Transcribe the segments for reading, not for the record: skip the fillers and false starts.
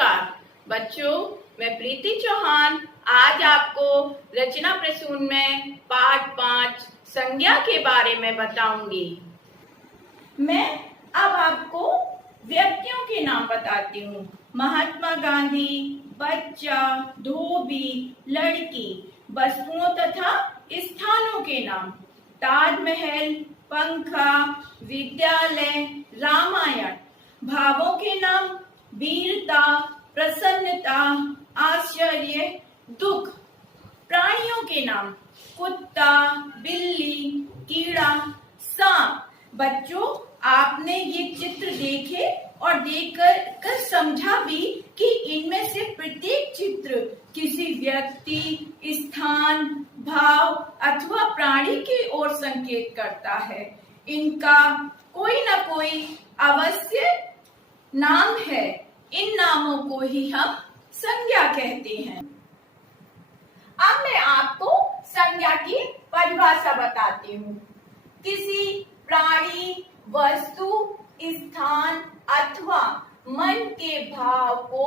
नमस्कार बच्चों, मैं प्रीति चौहान आज आपको रचना प्रसून में पाठ 5 संज्ञा के बारे में बताऊंगी। मैं अब आपको व्यक्तियों के नाम बताती हूँ। महात्मा गांधी, बच्चा, धोबी, लड़की। वस्तुओं तथा स्थानों के नाम: ताजमहल, पंखा, विद्यालय, रामायण। भावों के नाम: वीरता, प्रसन्नता, आश्चर्य, दुख। प्राणियों के नाम: कुत्ता, बिल्ली, कीड़ा, सांप। बच्चों, आपने ये चित्र देखे और देखकर समझा भी कि इनमें से प्रत्येक चित्र किसी व्यक्ति, स्थान, भाव अथवा प्राणी की ओर संकेत करता है। इनका कोई न कोई अवश्य नाम है। इन नामों को ही हम संज्ञा कहते हैं। अब मैं आपको संज्ञा की परिभाषा बताती हूँ। किसी प्राणी, वस्तु, स्थान अथवा मन के भाव को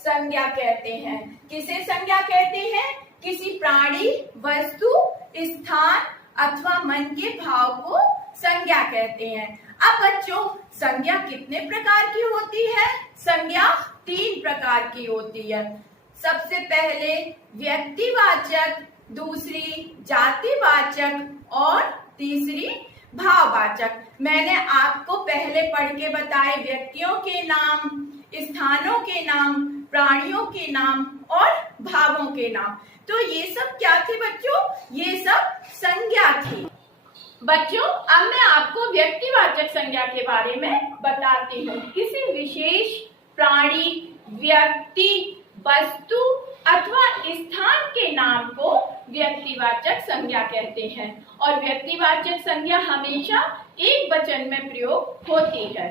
संज्ञा कहते हैं। किसे संज्ञा कहते हैं? किसी प्राणी, वस्तु, स्थान अथवा मन के भाव को संज्ञा कहते हैं। अब बच्चों, संज्ञा कितने प्रकार की होती है? संज्ञा 3 प्रकार की होती है। सबसे पहले व्यक्तिवाचक, दूसरी जातिवाचक और तीसरी भाववाचक। मैंने आपको पहले पढ़ के बताए व्यक्तियों के नाम, स्थानों के नाम, प्राणियों के नाम और भावों के नाम। तो ये सब क्या थे बच्चों? ये सब संज्ञा थी। बच्चों, अब मैं आपको व्यक्तिवाचक संज्ञा के बारे में बताती हूँ। किसी विशेष प्राणी, व्यक्ति, वस्तु अथवा स्थान के नाम को व्यक्तिवाचक संज्ञा कहते हैं और व्यक्तिवाचक संज्ञा हमेशा एक वचन में प्रयोग होती है।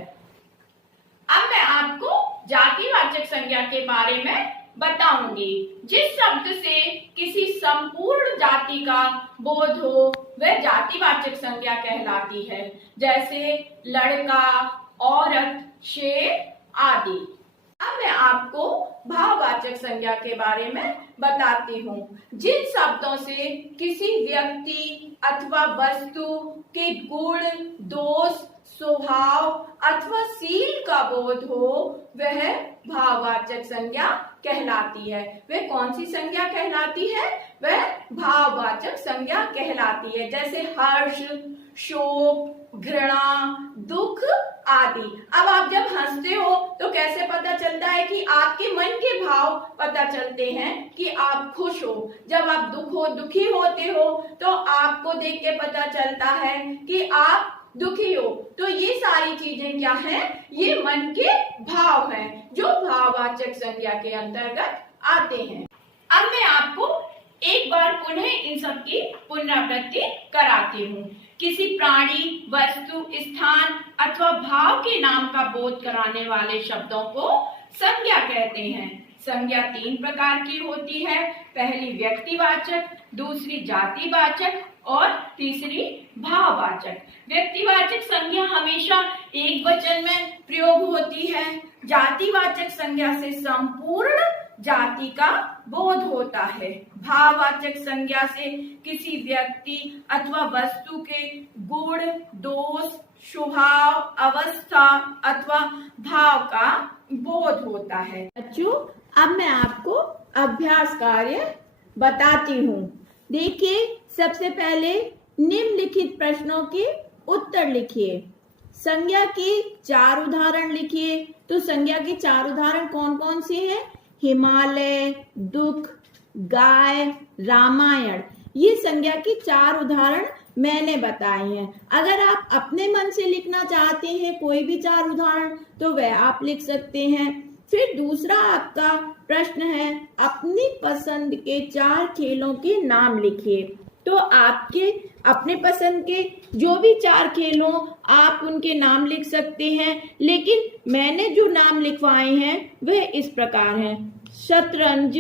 अब मैं आपको जातिवाचक संज्ञा के बारे में बताऊंगी। जिस शब्द से किसी संपूर्ण जाति का बोध हो वह जातिवाचक संज्ञा कहलाती है, जैसे लड़का, औरत, शेर आदि। अब मैं आपको भाववाचक संज्ञा के बारे में बताती हूँ। जिन शब्दों से किसी व्यक्ति अथवा वस्तु के गुण, दोष, स्वभाव अथवा सील का बोध हो वह भाववाचक संज्ञा कहलाती है। वह कौन सी संज्ञा कहलाती है? वह भाववाचक संज्ञा कहलाती है, जैसे हर्ष, शोक, घृणा, दुख आदि। अब आप जब हंसते हो तो कैसे पता चलता है कि आपके मन के भाव पता चलते हैं कि आप खुश हो। जब आप दुखी होते हो तो आपको देख के पता चलता है कि आप दुखी हो। तो ये सारी चीजें क्या हैं? ये मन के भाव हैं जो भाववाचक संज्ञा के अंतर्गत आते हैं। अब मैं आपको एक बार पुनः इन सब की पुनरावृत्ति कराती हूँ। किसी प्राणी, वस्तु, स्थान अथवा भाव के नाम का बोध कराने वाले शब्दों को संज्ञा कहते हैं। संज्ञा 3 प्रकार की होती है। पहली व्यक्तिवाचक, दूसरी जातिवाचक और तीसरी भाववाचक। व्यक्तिवाचक संज्ञा हमेशा एक वचन में प्रयोग होती है। जातिवाचक संज्ञा से संपूर्ण जाति का बोध होता है। भाववाचक संज्ञा से किसी व्यक्ति अथवा वस्तु के गुण, दोष, स्वभाव, अवस्था अथवा भाव का बोध होता है। बच्चों, अब मैं आपको अभ्यास कार्य बताती हूँ। देखिए, सबसे पहले निम्नलिखित प्रश्नों के उत्तर लिखिए। संज्ञा के 4 उदाहरण लिखिए। तो संज्ञा के 4 उदाहरण कौन कौन से हैं? हिमालय, दुख, गाय, रामायण। ये संज्ञा के 4 उदाहरण मैंने बताए हैं। अगर आप अपने मन से लिखना चाहते हैं कोई भी 4 उदाहरण तो वह आप लिख सकते हैं। फिर दूसरा आपका प्रश्न है, अपनी पसंद के 4 खेलों के नाम लिखिए। तो आपके अपने पसंद के जो भी 4 खेलों आप उनके नाम लिख सकते हैं, लेकिन मैंने जो नाम लिखवाए हैं वह इस प्रकार हैं: शतरंज,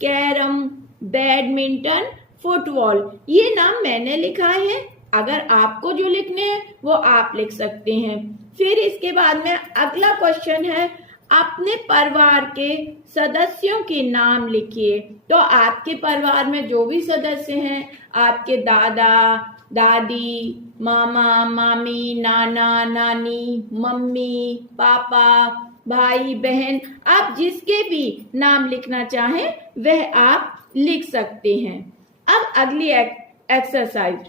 कैरम, बैडमिंटन, फुटबॉल। ये नाम मैंने लिखा है। अगर आपको जो लिखने हैं वो आप लिख सकते हैं। फिर इसके बाद में अगला क्वेश्चन है, अपने परिवार के सदस्यों के नाम लिखिए। तो आपके परिवार में जो भी सदस्य हैं, आपके दादा दादी, मामा मामी, नाना नानी, मम्मी पापा, भाई बहन, आप जिसके भी नाम लिखना चाहें वह आप लिख सकते हैं। अब अगली एक्सरसाइज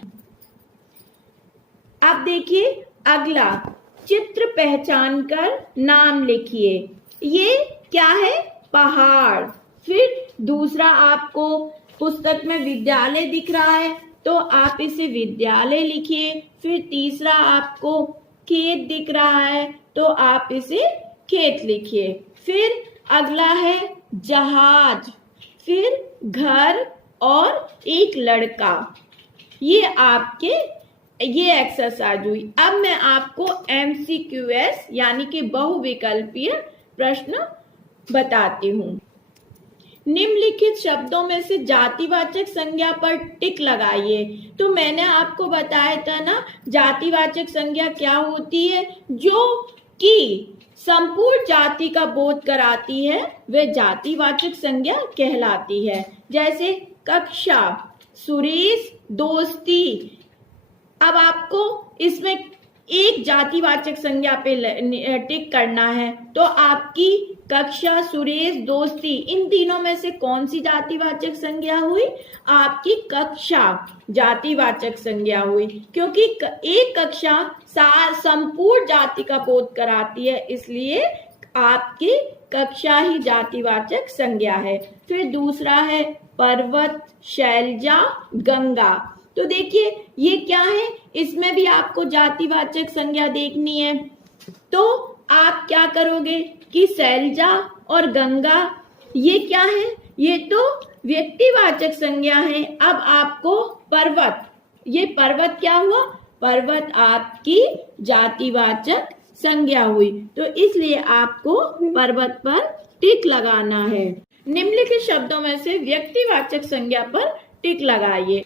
आप देखिए। अगला, चित्र पहचान कर नाम लिखिए। ये क्या है? पहाड़। फिर दूसरा, आपको पुस्तक में विद्यालय दिख रहा है तो आप इसे विद्यालय लिखिए। फिर तीसरा, आपको खेत दिख रहा है तो आप इसे खेत लिखिए। फिर अगला है जहाज, फिर घर और एक लड़का। ये एक्सरसाइज हुई। अब मैं आपको MCQS यानी कि बहुविकल्पीय प्रश्न बताती हूँ। निम्नलिखित शब्दों में से जातिवाचक संज्ञा पर टिक लगाइए। तो मैंने आपको बताया था ना, जातिवाचक संज्ञा क्या होती है? जो कि संपूर्ण जाति का बोध कराती है वह जातिवाचक संज्ञा कहलाती है। जैसे कक्षा, सुरेश, दोस्ती। अब आपको इसमें एक जातिवाचक संज्ञा पे टिक करना है। तो आपकी कक्षा, सुरेश, दोस्ती, इन तीनों में से कौन सी जातिवाचक संज्ञा हुई? आपकी कक्षा जातिवाचक संज्ञा हुई, क्योंकि एक कक्षा संपूर्ण जाति का बोध कराती है, इसलिए आपकी कक्षा ही जातिवाचक संज्ञा है। फिर दूसरा है पर्वत, शैलजा, गंगा। तो देखिए ये क्या है? इसमें भी आपको जातिवाचक संज्ञा देखनी है। तो आप क्या करोगे कि शैलजा और गंगा ये क्या है? ये तो व्यक्तिवाचक संज्ञा है। अब आपको पर्वत, ये पर्वत क्या हुआ? पर्वत आपकी जातिवाचक संज्ञा हुई। तो इसलिए आपको पर्वत पर टिक लगाना है। निम्नलिखित शब्दों में से व्यक्तिवाचक संज्ञा पर टिक लगाइए।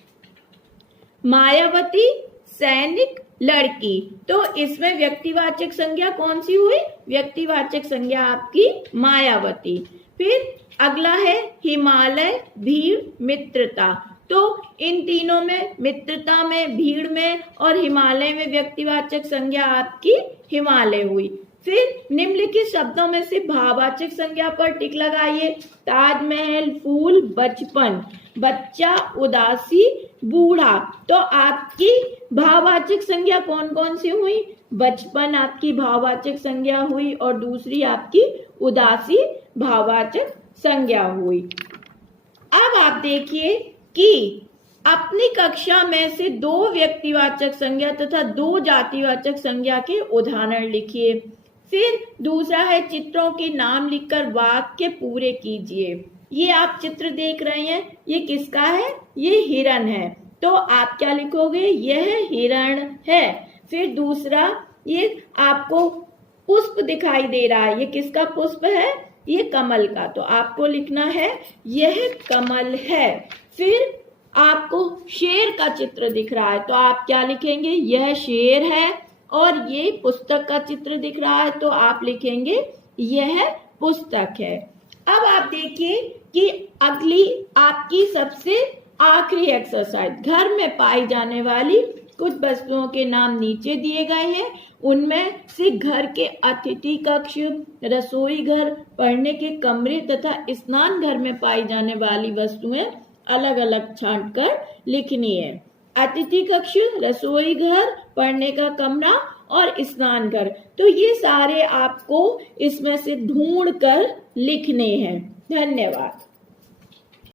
मायावती, सैनिक, लड़की। तो इसमें व्यक्तिवाचक संज्ञा कौन सी हुई? व्यक्तिवाचक संज्ञा आपकी मायावती। फिर अगला है हिमालय, भीड़, मित्रता। तो इन तीनों में, मित्रता में, भीड़ में और हिमालय में व्यक्तिवाचक संज्ञा आपकी हिमालय हुई। फिर निम्नलिखित शब्दों में से भाववाचक संज्ञा पर टिक लगाइए। ताजमहल, फूल, बचपन, बच्चा, उदासी, बूढ़ा। तो आपकी भाववाचक संज्ञा कौन कौन सी हुई? बचपन आपकी भाववाचक संज्ञा हुई और दूसरी आपकी उदासी भाववाचक संज्ञा हुई। अब आप देखिए कि अपनी कक्षा में से 2 व्यक्तिवाचक संज्ञा तथा 2 जातिवाचक संज्ञा के उदाहरण लिखिए। फिर दूसरा है चित्रों के नाम लिखकर वाक्य पूरे कीजिए। ये आप चित्र देख रहे हैं, ये किसका है? ये हिरण है। तो आप क्या लिखोगे? यह हिरण है। फिर दूसरा, ये आपको पुष्प दिखाई दे रहा है, ये किसका पुष्प है? ये कमल का। तो आपको लिखना है यह कमल है। फिर आपको शेर का चित्र दिख रहा है तो आप क्या लिखेंगे? यह शेर है। और ये पुस्तक का चित्र दिख रहा है तो आप लिखेंगे यह पुस्तक है। अब आप देखिए कि अगली आपकी सबसे आखिरी एक्सरसाइज, घर में पाई जाने वाली कुछ वस्तुओं के नाम नीचे दिए गए हैं। उनमें से घर के अतिथि कक्ष, रसोई घर, पढ़ने के कमरे तथा स्नान घर में पाई जाने वाली वस्तुएं अलग अलग छांटकर लिखनी है। अतिथि कक्ष, रसोई घर, पढ़ने का कमरा और स्नान घर। तो ये सारे आपको इसमें से ढूंढ कर लिखने हैं। धन्यवाद।